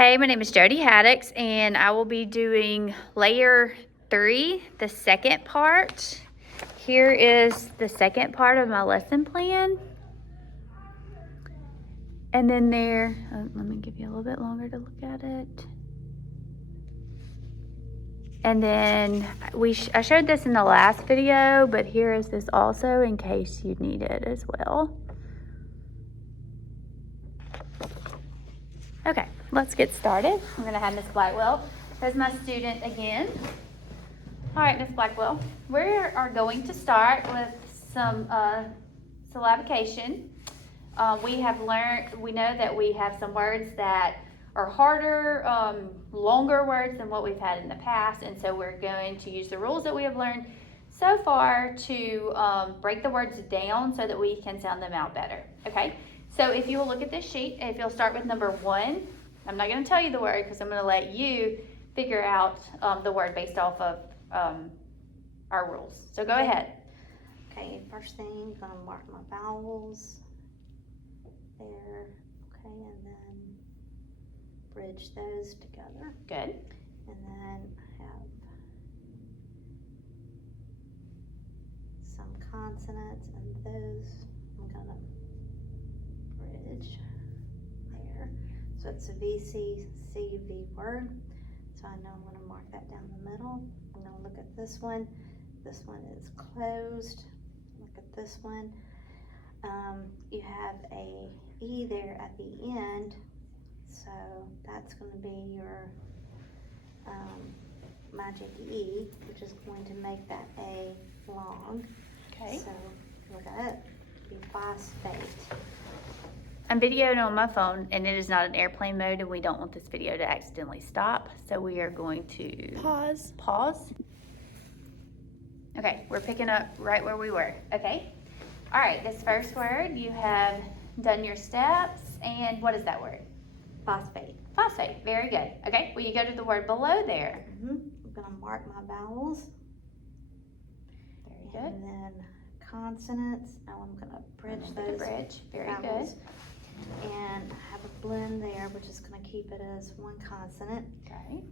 Hey, my name is Jody Haddix, and I will be doing layer 3, the second part. Here is the second part of my lesson plan. And then there, let me give you a little bit longer to look at it. And then I showed this in the last video, but here is this also in case you need it as well. Okay, let's get started. I'm going to have Miss Blackwell as my student again. All right, Miss Blackwell, we are going to start with some syllabication. We know that we have some words that are harder, longer words than what we've had in the past, and so we're going to use the rules that we have learned so far to break the words down so that we can sound them out better, okay? So if you will look at this sheet, if you'll start with number 1, I'm not going to tell you the word because I'm going to let you figure out the word based off of our rules. So go ahead. Okay, first thing, I'm going to mark my vowels there, okay, and then bridge those together. Good. And then I have some consonants, and those I'm going to bridge there. So it's a VCCV word. So I know I'm going to mark that down the middle. I'm going to look at this one. This one is closed. Look at this one. You have a E there at the end. So that's going to be your magic E, which is going to make that A long. Okay. So look at it. Be phosphate. I'm videoing on my phone, and it is not in airplane mode, and we don't want this video to accidentally stop, so we are going to pause. Okay, we're picking up right where we were. Okay. All right, this first word, you have done your steps, and what is that word? Phosphate. Phosphate. Very good. Okay, will you go to the word below there? I'm going to mark my vowels. Very good. And then consonants. Now I'm going to bridge those. Bridge. Very vowels. good. And I have a blend there, which is going to keep it as one consonant. Okay.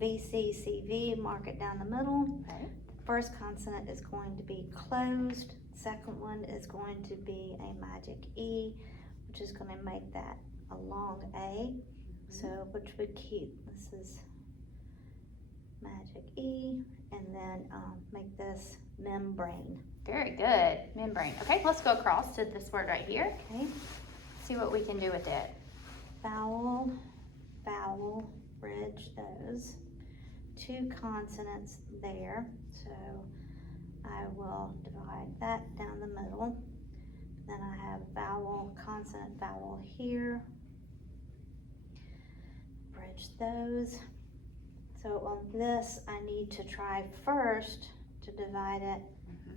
VCCV, mark it down the middle. Okay. The first consonant is going to be closed. Second one is going to be a magic E, which is going to make that a long A. So which would keep, this is magic E, and then make this membrane. Very good. Membrane. Okay, let's go across to this word right here. Okay. See what we can do with it. Vowel, vowel, bridge those. 2 consonants there. So I will divide that down the middle. Then I have vowel, consonant, vowel here. Bridge those. So on this, I need to try first to divide it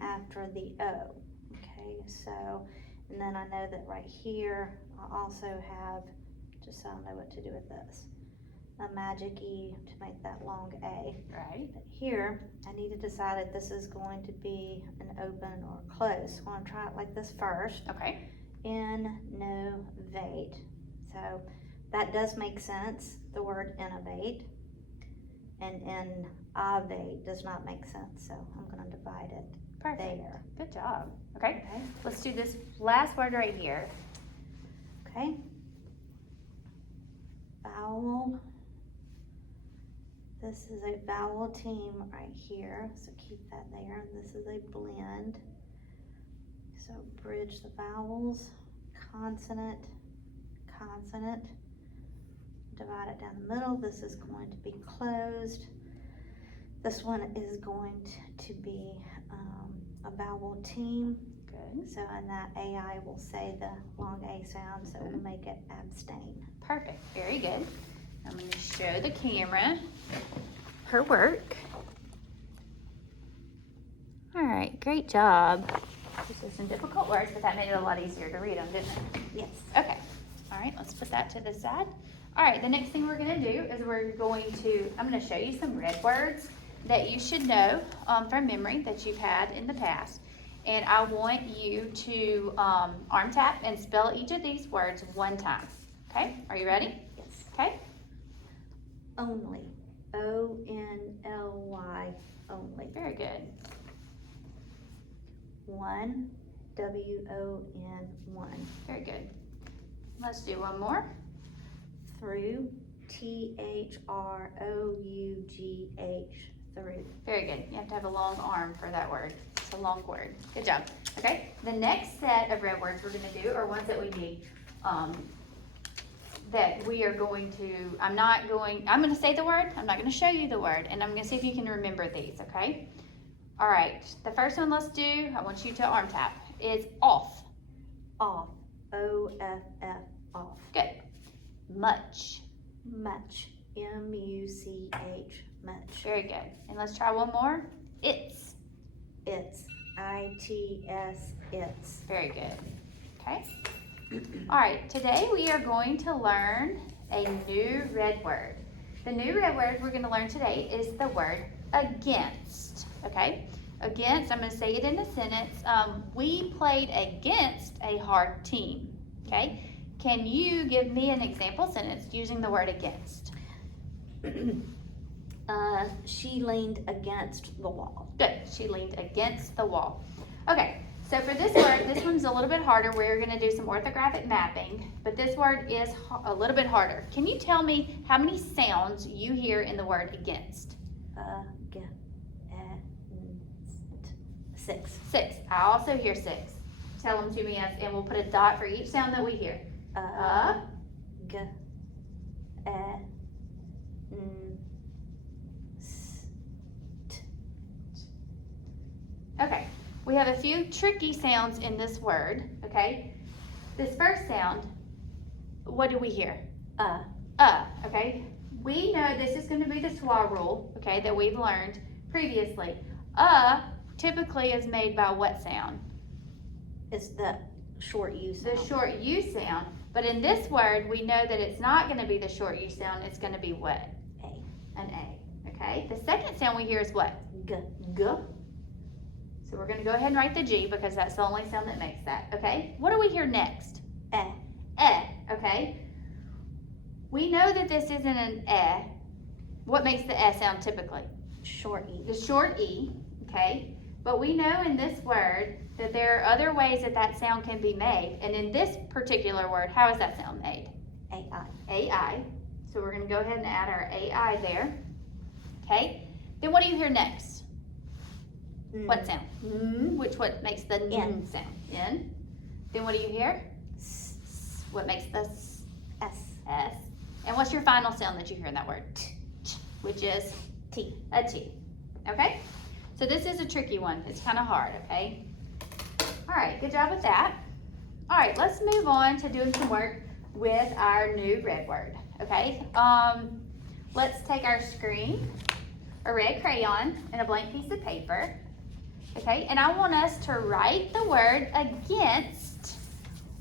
after the O. Okay, so, and then I know that right here, I also have, just so I know what to do with this, a magic E to make that long A. Right. But here, I need to decide if this is going to be an open or close. So I'm going to try it like this first. Okay. Innovate. So that does make sense, the word innovate. And innovate does not make sense. So I'm going to divide it. Perfect. There. Good job. Okay. Let's do this last word right here. Okay. Vowel. This is a vowel team right here, so keep that there. This is a blend. So bridge the vowels, consonant, consonant. Divide it down the middle. This is going to be closed. This one is going to be a vowel team. Good. So in that AI will say the long A sound, so we'll make it abstain. Perfect. Very good. I'm going to show the camera her work. All right, great job. These are some difficult words, but that made it a lot easier to read them, didn't it? Yes. Okay. All right, let's put that to the side. All right, the next thing we're going to do is I'm going to show you some red words that you should know from memory that you've had in the past. And I want you to arm tap and spell each of these words one time. Okay, are you ready? Yes. Okay, only. O-N-L-Y, only. Very good. One, W-O-N, one. Very good. Let's do one more. Through, T-H-R-O-U-G-H, through. Very good. You have to have a long arm for that word. It's a long word. Good job. Okay, the next set of red words we're gonna do are ones that we need, that we are going to, I'm gonna say the word, I'm not gonna show you the word, and I'm gonna see if you can remember these, okay? All right, the first one let's do, I want you to arm tap, is off. Off, O-F-F, off. Good. Much. Much, M-U-C-H, much. Very good. And let's try one more. It's. It's, I-T-S, it's. Very good. Okay. All right, today we are going to learn a new red word. The new red word we're going to learn today is the word against. Okay? Against, I'm going to say it in a sentence. We played against a hard team. Okay? Can you give me an example sentence using the word against? She leaned against the wall. Good. She leaned against the wall. Okay, so for this word, this one's a little bit harder. We're going to do some orthographic mapping, but this word is a little bit harder. Can you tell me how many sounds you hear in the word against? Six. 6. I also hear 6. Tell them to me, and we'll put a dot for each sound that we hear. G, E, N, S, T. Okay, we have a few tricky sounds in this word, okay? This first sound, what do we hear? Okay? We know this is going to be the schwa rule, okay, that we've learned previously. Typically is made by what sound? It's the short U sound. The short U sound. But in this word, we know that it's not going to be the short U sound. It's going to be what? A. An A. Okay? The second sound we hear is what? G. G. So we're going to go ahead and write the G because that's the only sound that makes that. Okay? What do we hear next? E. E. Okay? We know that this isn't an E. What makes the E sound typically? Short E. The short E. Okay? But we know in this word that there are other ways that that sound can be made. And in this particular word, how is that sound made? A-I. A-I. So we're going to go ahead and add our A-I there. Okay? Then what do you hear next? What sound? Which what makes the N sound? N. Then what do you hear? S. What makes the S? S. And what's your final sound that you hear in that word? T. Which is? T. A T. Okay? So this is a tricky one. It's kind of hard, okay? All right, good job with that. All right, let's move on to doing some work with our new red word, okay? Let's take our screen, a red crayon, and a blank piece of paper, okay? And I want us to write the word against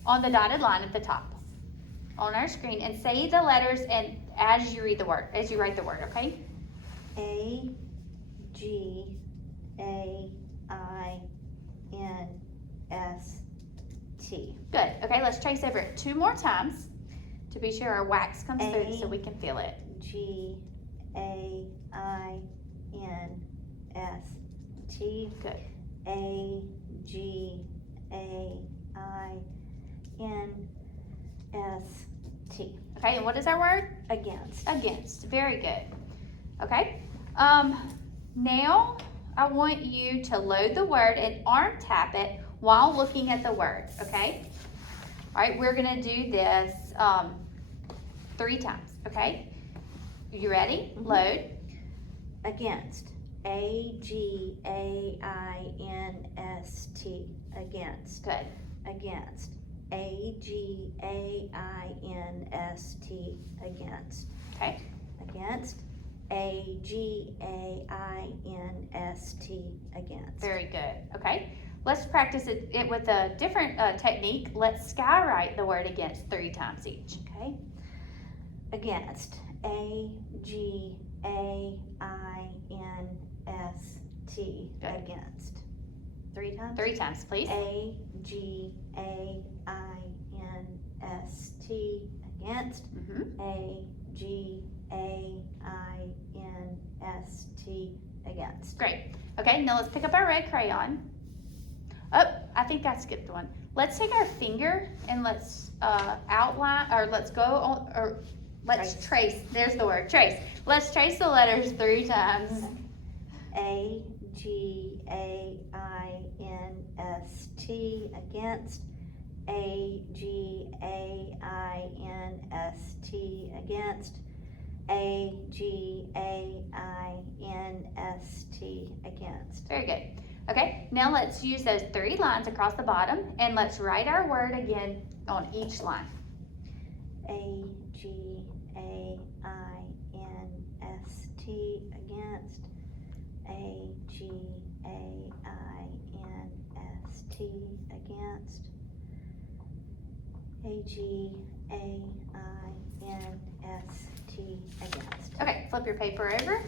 on the dotted line at the top on our screen and say the letters and as you read the word, as you write the word, okay? A-G-A-I-N-S-T. Good. Okay, let's trace over it 2 more times to be sure our wax comes through so we can feel it. G-A-I-N-S-T. Good. A-G-A-I-N-S-T. Okay, and what is our word? Against. Against. Very good. Okay. Now I want you to load the word and arm tap it while looking at the word, okay? All right, we're going to do this 3 times, okay? You ready? Load. Against. A-G-A-I-N-S-T. Against. Good. Against. A-G-A-I-N-S-T. Against. Okay. Against. A-G-A-I-N-S-T. Against. Very good. Okay. Let's practice it with a different technique. Let's skywrite the word against 3 times each. Okay. Against. A-G-A-I-N-S-T. Good. Against. 3 times? 3 times, please. A-G-A-I-N-S-T. against, Mm-hmm. A-G-A-I-N-S-T, against. Great. Okay, now let's pick up our red crayon. Oh, I think I skipped one. Let's take our finger and let's outline, or let's go on, or let's trace. There's the word, trace. Let's trace the letters 3 times. A-G-A-I-N-S-T, against, A-G-A-I-N-S-T, against, A-G-A-I-N-S-T, against. Very good. Okay, now let's use those 3 lines across the bottom and let's write our word again on each line. A-G-A-I-N-S-T, against, A-G-A-I-N-S-T, against, A-G-A-I-N-S-T, against. Okay, flip your paper over.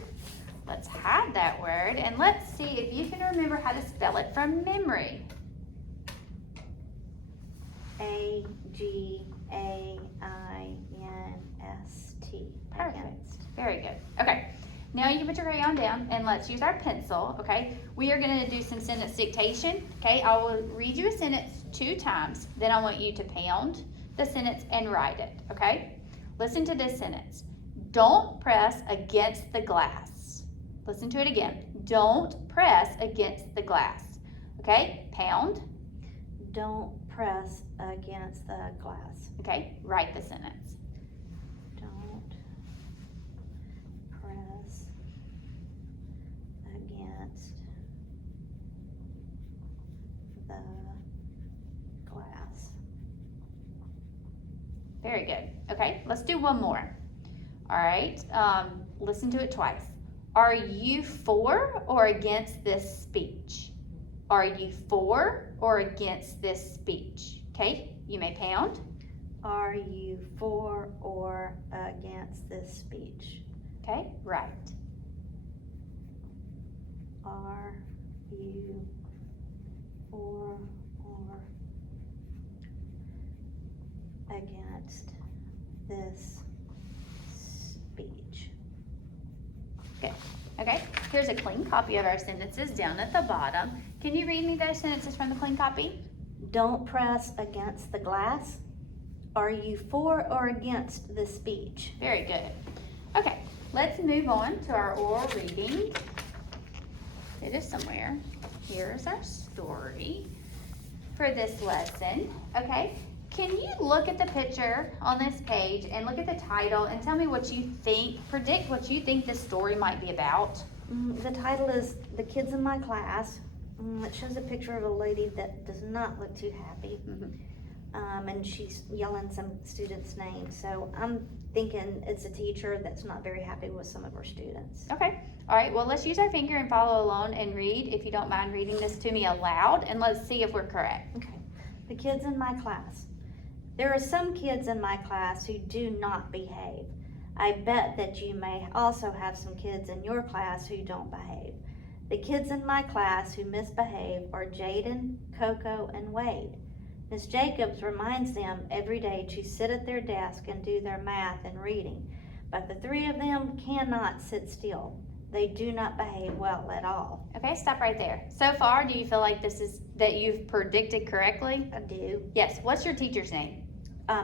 Let's hide that word and let's see if you can remember how to spell it from memory. A-G-A-I-N-S-T, Perfect. against. Very good. Okay, now you can put your crayon down and let's use our pencil, okay? We are gonna do some sentence dictation, okay? I will read you a sentence 2 times, then I want you to pound the sentence and write it, okay? Listen to this sentence. Don't press against the glass. Listen to it again. Don't press against the glass. Okay, pound. Don't press against the glass. Okay, write the sentence. Don't press against the glass. Very good. Okay, let's do one more. All right, listen to it twice. Are you for or against this speech? Are you for or against this speech? Okay, you may pound. Are you for or against this speech? Okay, right. Are you for or against this speech? Good. Okay, here's a clean copy of our sentences down at the bottom. Can you read me those sentences from the clean copy? Don't press against the glass. Are you for or against this speech? Very good. Okay, let's move on to our oral reading. It is somewhere. Here's our story for this lesson. Okay, can you look at the picture on this page and look at the title and tell me what you think, predict what you think this story might be about? The title is The Kids in My Class. It shows a picture of a lady that does not look too happy. And she's yelling some students' names. So I'm thinking it's a teacher that's not very happy with some of her students. Okay. All right. Well, let's use our finger and follow along and read, if you don't mind reading this to me aloud, and let's see if we're correct. Okay. The kids in my class. There are some kids in my class who do not behave. I bet that you may also have some kids in your class who don't behave. The kids in my class who misbehave are Jaden, Coco, and Wade. Miss Jacobs reminds them every day to sit at their desk and do their math and reading, but the 3 of them cannot sit still. They do not behave well at all. Okay, stop right there. So far, do you feel like that you've predicted correctly? I do. Yes. What's your teacher's name?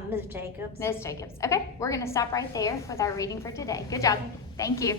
Miss Jacobs. Miss Jacobs. Okay, we're going to stop right there with our reading for today. Good job. Thank you.